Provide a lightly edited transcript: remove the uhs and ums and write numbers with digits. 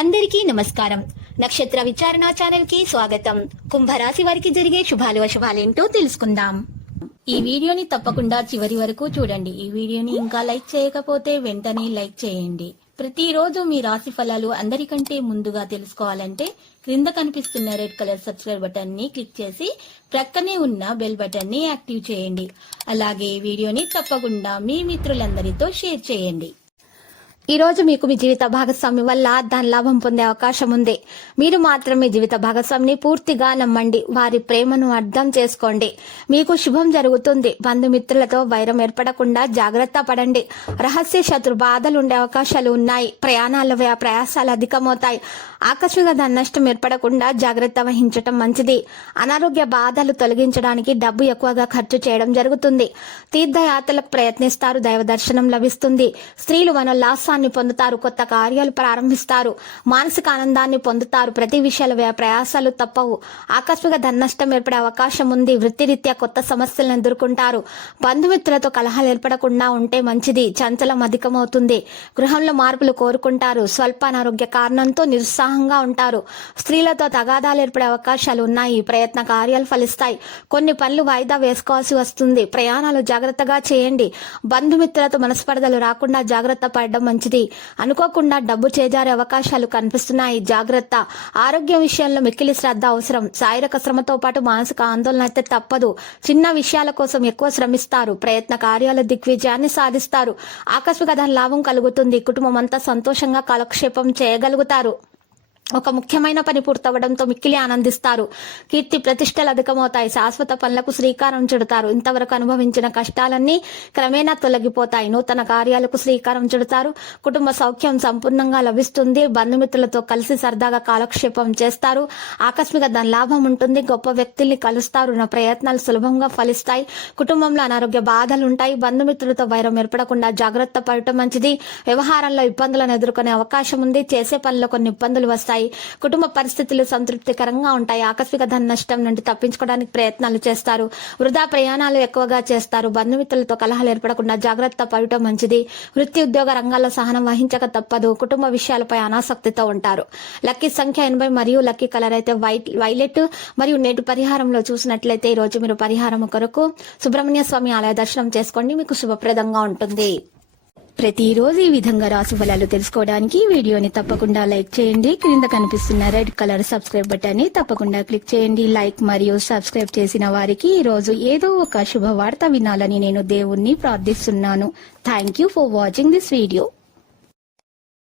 అందరికీ నమస్కారం. నక్షత్ర విచారణ ఛానల్ కి స్వాగతం. కుంభరాశి వారికి జరిగే శుభాలు అశుభాలేంటో తెలుసుకుందాం. ఈ వీడియోని తప్పకుండా చివరి వరకు చూడండి. ఈ వీడియోని ఇంకా లైక్ చేయకపోతే వెంటనే లైక్ చేయండి. ప్రతిరోజు మీ రాశి ఫలాలు అందరికంటే ముందుగా తెలుసుకోవాలంటే క్రింద కనిపిస్తున్న రెడ్ కలర్ సబ్స్క్రైబ్ బటన్ ని క్లిక్ చేసి ప్రక్కనే ఉన్న బెల్ బటన్ ని యాక్టివ్ చేయండి. అలాగే ఈ వీడియోని తప్పకుండా మీ మిత్రులందరితో షేర్ చేయండి. ఈ రోజు మీకు మీ జీవిత భాగస్వామి వల్ల దాని లాభం పొందే అవకాశం ఉంది. మీరు మాత్రం మీ జీవిత భాగస్వామిని పూర్తిగా నమ్మండి. వారి ప్రేమను అర్థం చేసుకోండి. మీకు శుభం జరుగుతుంది. బంధుమిత్రులతో వైరం ఏర్పడకుండా జాగ్రత్త పడండి. రహస్య శత్రు బాధలు ఉండే అవకాశాలు ఉన్నాయి. ప్రయాణాల ప్రయాసాలు అధికమవుతాయి. ఆకస్మిక ధన నష్టం ఏర్పడకుండా జాగ్రత్త వహించటం మంచిది. అనారోగ్య బాధలు తొలగించడానికి డబ్బు ఎక్కువగా ఖర్చు చేయడం జరుగుతుంది. తీర్థయాత్రలకు ప్రయత్నిస్తారు. దైవ దర్శనం లభిస్తుంది. స్త్రీలు మనోల్లాసాన్ని పొందుతారు. కొత్త కార్యాలు ప్రారంభిస్తారు. మానసిక ఆనందాన్ని పొందుతారు. ప్రతి విషయాల ప్రయాసాలు తప్పవు. ఆకస్మిక ధన నష్టం ఏర్పడే అవకాశం ఉంది. వృత్తిరీత్యా కొత్త సమస్యలను ఎదుర్కొంటారు. బంధుమిత్రులతో కలహాలు ఏర్పడకుండా ఉంటే మంచిది. చంచలం అధికమవుతుంది. గృహంలో మార్పులు కోరుకుంటారు. స్వల్ప అనారోగ్య కారణంతో నిరుత్సాహంగా ఉంటారు. స్త్రీలతో తగాదాలు ఏర్పడే అవకాశాలు ఉన్నాయి. ప్రయత్న కార్యాలు ఫలిస్తాయి. కొన్ని పనులు వాయిదా వేసుకోవాల్సి వస్తుంది. ప్రయాణాలు జాగ్రత్తగా చేయండి. బంధుమిత్రులతో మనస్పర్ధలు రాకుండా జాగ్రత్త పడడం మంచిది. అనుకోకుండా డబ్బు చేజారే అవకాశాలు కనిపిస్తున్నాయి. జాగ్రత్త. ఆరోగ్యం విషయంలో మిక్కిలి శ్రద్ధ అవసరం. శారీరక శ్రమతో పాటు మానసిక ఆందోళన అయితే తప్పదు. చిన్న విషయాల కోసం ఎక్కువ శ్రమిస్తారు. ప్రయత్న కార్యాల దిగ్విజయాన్ని సాధిస్తారు. ఆకస్మిక ధన లాభం కలుగుతుంది. కుటుంబం అంతా సంతోషంగా కాలక్షేపం చేయగలుగుతారు. ఒక ముఖ్యమైన పని పూర్తవడంతో మిక్కిలి ఆనందిస్తారు. కీర్తి ప్రతిష్టలు అధికమవుతాయి. శాశ్వత పనులకు శ్రీకారం చుడతారు. ఇంతవరకు అనుభవించిన కష్టాలన్నీ క్రమేణా తొలగిపోతాయి. నూతన కార్యాలకు శ్రీకారం చుడతారు. కుటుంబ సౌఖ్యం సంపూర్ణంగా లభిస్తుంది. బంధుమిత్రులతో కలిసి సరదాగా కాలక్షేపం చేస్తారు. ఆకస్మిక ధన లాభం ఉంటుంది. గొప్ప వ్యక్తుల్ని కలుస్తారు. నా ప్రయత్నాలు సులభంగా ఫలిస్తాయి. కుటుంబంలో అనారోగ్య బాధలు ఉంటాయి. బంధుమిత్రులతో వైరం ఏర్పడకుండా జాగ్రత్త పడటం మంచిది. వ్యవహారంలో ఇబ్బందులను ఎదుర్కొనే అవకాశం ఉంది. చేసే పనిలో కొన్ని ఇబ్బందులు వస్తాయి. కుటుంబ పరిస్థితులు సంతృప్తికరంగా ఉంటాయి. ఆకస్మిక ధన నష్టం నుండి తప్పించుకోవడానికి ప్రయత్నాలు చేస్తారు. వృధా ప్రయాణాలు ఎక్కువగా చేస్తారు. బంధుమిత్రులతో కలహాలు ఏర్పడకుండా జాగ్రత్త పడటం మంచిది. వృత్తి ఉద్యోగ రంగాల్లో సహనం వహించక తప్పదు. కుటుంబ విషయాలపై అనాసక్తితో ఉంటారు. లక్కీ సంఖ్య 80 మరియు లక్కీ కలర్ అయితే వైలెట్. మరియు నేటి పరిహారంలో చూసినట్లయితే ఈ రోజు మీరు పరిహారం కొరకు సుబ్రహ్మణ్య స్వామి ఆలయ దర్శనం చేసుకోండి. మీకు శుభప్రదంగా ఉంటుంది. ప్రతిరోజు ఈ విధంగా రాశి ఫలాలు తెలుసుకోవడానికి వీడియోని తప్పకుండా లైక్ చేయండి. క్రింద కనిపిస్తున్న రెడ్ కలర్ సబ్స్క్రైబ్ బటన్ ని తప్పకుండా క్లిక్ చేయండి. లైక్ మరియు సబ్స్క్రైబ్ చేసిన వారికి ఈ రోజు ఏదో ఒక శుభవార్త వినాలని నేను దేవుణ్ణి ప్రార్థిస్తున్నాను. Thank you for watching this video.